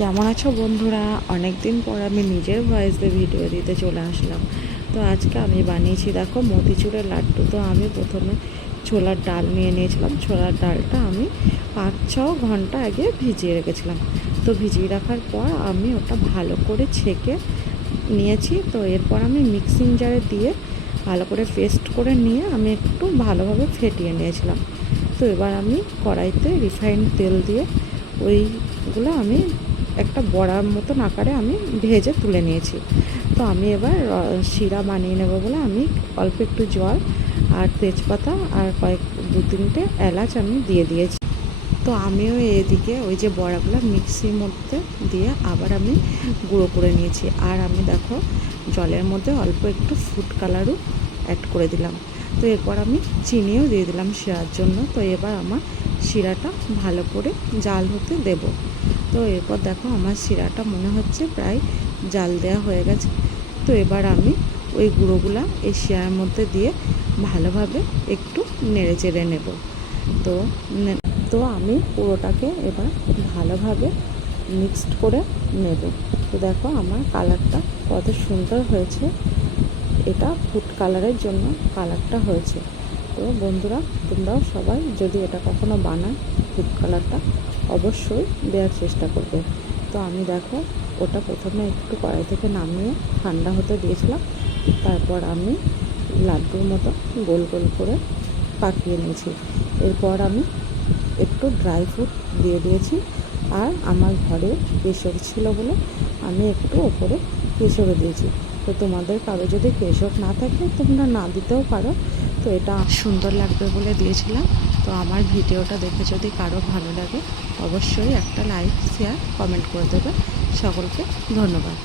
কেমন আছো বন্ধুরা? অনেক দিন পর আমি নিজের ভয়েস দিয়ে ভিডিও দিতে চলে আসলাম। তো আজকে আমি বানিয়েছি দেখো মতিচুরের লাড্ডু। তো আমি প্রথমে ছোলার ডাল নিয়ে নিয়েছিলাম। ছোলার ডালটা আমি 5-6 ঘন্টা আগে ভিজিয়ে রেখেছিলাম। তো ভিজিয়ে রাখার পর আমি ওটা ভালো করে ছেঁকে নিয়েছি। তো এরপর আমি মিক্সিং জারে দিয়ে ভালো করে পেস্ট করে নিয়ে আমি একটু ভালোভাবে ফেটিয়ে নিয়েছিলাম। তো এবার আমি কড়াইতে রিফাইন্ড তেল দিয়ে ওইগুলো আমি একটা বড়ার মতন আকারে আমি ভেজে তুলে নিয়েছি। তো আমি এবার শিরা বানিয়ে নেব বলে আমি অল্প একটু জল আর তেজপাতা আর দু তিনটে এলাচ আমি দিয়ে দিয়েছি। তো আমিও এদিকে ওই যে বড়াগুলো মিক্সির মধ্যে দিয়ে আবার আমি গুঁড়ো করে নিয়েছি। আর আমি দেখো জলের মধ্যে অল্প একটু ফুড কালারও অ্যাড করে দিলাম। তো এরপর আমি চিনিও দিয়ে দিলাম শিরার জন্য। তো এবার আমার শিরাটা ভালো করে জাল হতে দেব। তো এরপর দেখো আমার শিরাটা মনে হচ্ছে প্রায় জাল দেওয়া হয়ে গেছে। তো এবার আমি ওই গুঁড়োগুলা এই শিরার মধ্যে দিয়ে ভালোভাবে একটু নেড়ে চেড়ে নেব। তো তো আমি পুরোটাকে এবার ভালোভাবে মিক্সড করে নেব। তো দেখো আমার কালারটা কত সুন্দর হয়েছে। এটা ফুড কালারের জন্য কালারটা হয়েছে। তো বন্ধুরা, তোমরাও সবাই যদি এটা কখনো বানায় ফুড কালারটা অবশ্যই দেওয়ার চেষ্টা করবে। তো আমি দেখো ওটা প্রথমে একটু কড়াই থেকে নামিয়ে ঠান্ডা হতে দিয়েছিলাম। তারপর আমি লাড্ডুর মতো গোল গোল করে পাকিয়ে নিয়েছি। এরপর আমি একটু ড্রাই ফ্রুট দিয়ে দিয়েছি। আর আমার ঘরে কেশর ছিল বলে আমি একটু ওপরে কেশরও দিয়েছি। তো তোমাদের কারো যদি কেশর না থাকে তোমরা না দিতেও পারো। তো এটা সুন্দর লাগবে বলে দিয়েছিলাম। তো আমার ভিডিওটা দেখে যদি কারো ভালো লাগে অবশ্যই একটা লাইক, শেয়ার, কমেন্ট করে দেবে। সকলকে ধন্যবাদ।